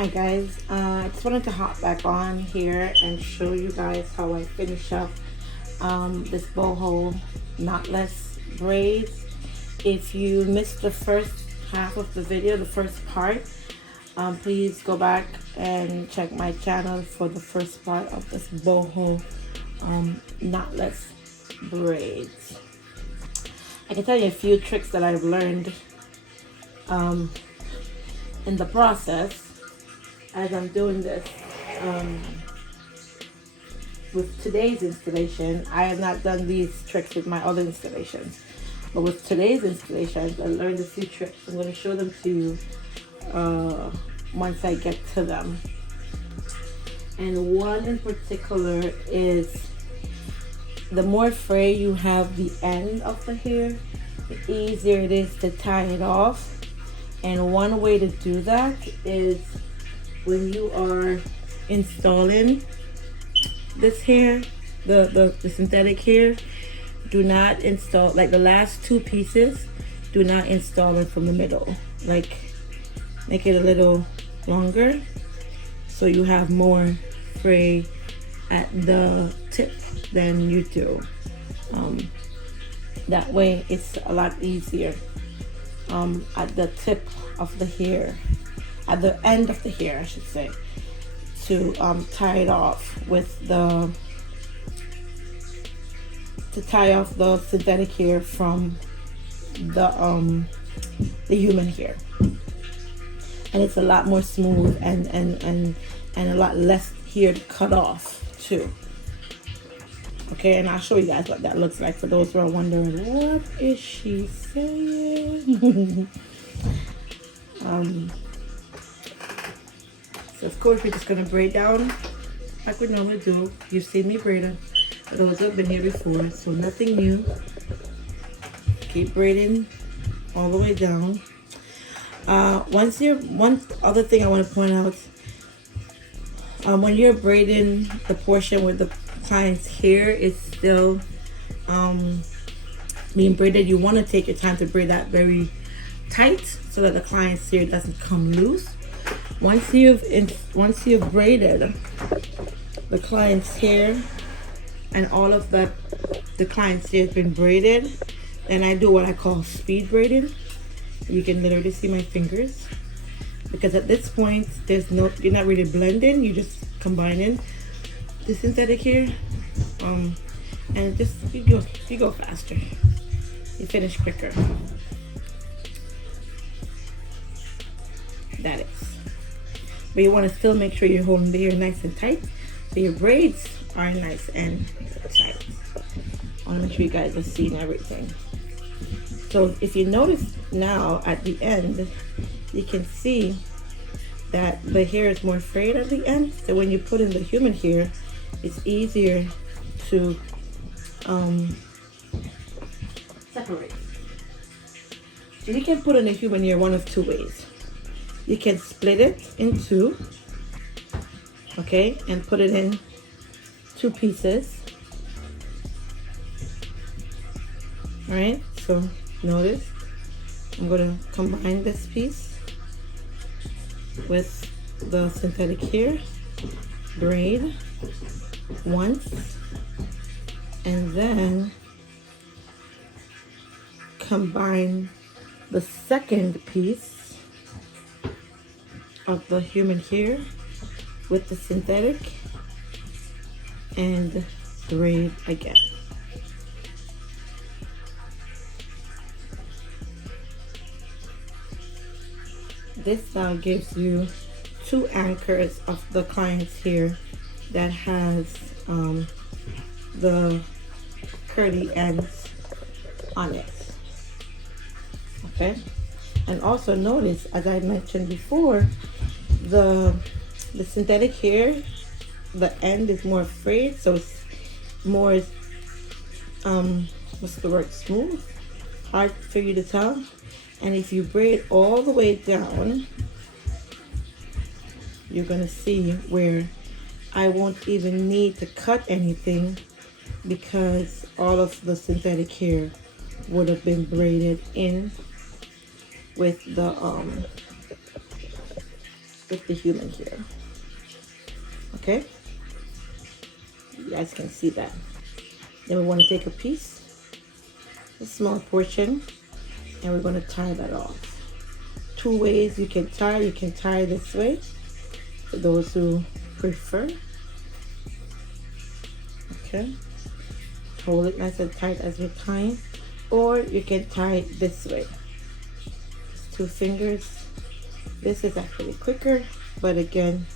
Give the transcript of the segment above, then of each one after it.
Hi guys, I just wanted to hop back on here and show you guys how I finish up this boho knotless braids. If you missed the first half of the video, the first part, please go back and check my channel for the first part of this boho knotless braids. I can tell you a few tricks that I've learned in the process as I'm doing this. With today's installation, I have not done these tricks with my other installations, but with today's installations I learned a few tricks. I'm going to show them to you once I get to them. And one in particular is, the more fray you have the end of the hair, the easier it is to tie it off. And one way to do that is when you are installing this hair, the synthetic hair, do not install, like the last two pieces, do not install it from the middle. Like, make it a little longer so you have more fray at the tip than you do. That way it's a lot easier at the tip of the hair, at the end of the hair I should say, to tie it off with the, to tie off the synthetic hair from the human hair. And it's a lot more smooth and a lot less hair to cut off too. Okay, and I'll show you guys what that looks like for those who are wondering, what is she saying? So of course we're just gonna braid down like we normally do. You've seen me braid them. For those who have been here before, so nothing new. Keep braiding all the way down. One other thing I want to point out, when you're braiding the portion where the client's hair is still being braided, you want to take your time to braid that very tight so that the client's hair doesn't come loose. Once you've braided the client's hair and all of the client's hair has been braided, then I do what I call speed braiding. You can literally see my fingers, because at this point you're not really blending, you're just combining the synthetic hair, and just you go faster, you finish quicker. That is. But you want to still make sure you're holding the hair nice and tight, so your braids are nice and tight. I want to make sure you guys are seeing everything. So if you notice now at the end, you can see that the hair is more frayed at the end. So when you put in the human hair, it's easier to separate. So you can put in the human hair one of two ways. You can split it in two, okay, and put it in two pieces. All right, so notice I'm going to combine this piece with the synthetic hair, braid once, and then combine the second piece of the human hair with the synthetic and braid again. This now gives you two anchors of the client's hair that has the curly ends on it. Okay, and also notice, as I mentioned before, the synthetic hair, the end is more frayed, so it's more what's the word, smooth, hard for you to tell. And if you braid all the way down, you're gonna see where I won't even need to cut anything, because all of the synthetic hair would have been braided in with the with the human hair. Okay, you guys can see that. Then we want to take a piece, a small portion, and we're going to tie that off. Two ways you can tie. You can tie this way for those who prefer. Okay, hold it nice and tight as you're tying, or you can tie it this way. Just 2 fingers. This is actually quicker, but again,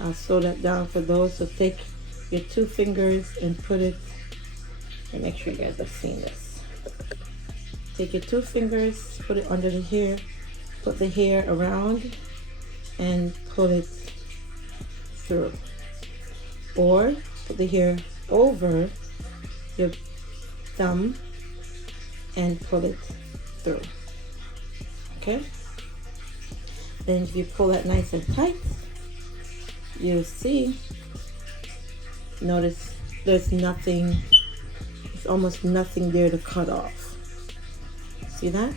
I'll slow that down for those. So take your 2 fingers and put it, and make sure you guys have seen this. Take your 2 fingers, put it under the hair, put the hair around, and pull it through. Or put the hair over your thumb and pull it through. Okay? Then if you pull that nice and tight, you'll see, notice there's nothing, there's almost nothing there to cut off. See that?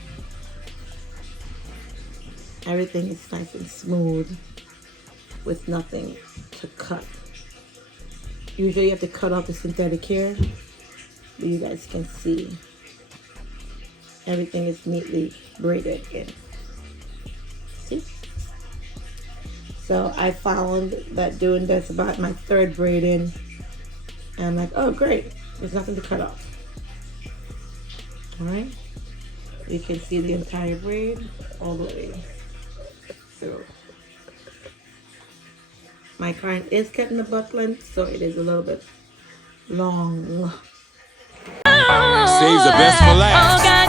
Everything is nice and smooth with nothing to cut. Usually you have to cut off the synthetic hair, but you guys can see everything is neatly braided in. See? So I found that doing this about my 3rd braid in, and I'm like, oh great, there's nothing to cut off. All right, you can see the entire braid all the way through. My client is cutting the butt length, so it is a little bit long. Saves the best for last.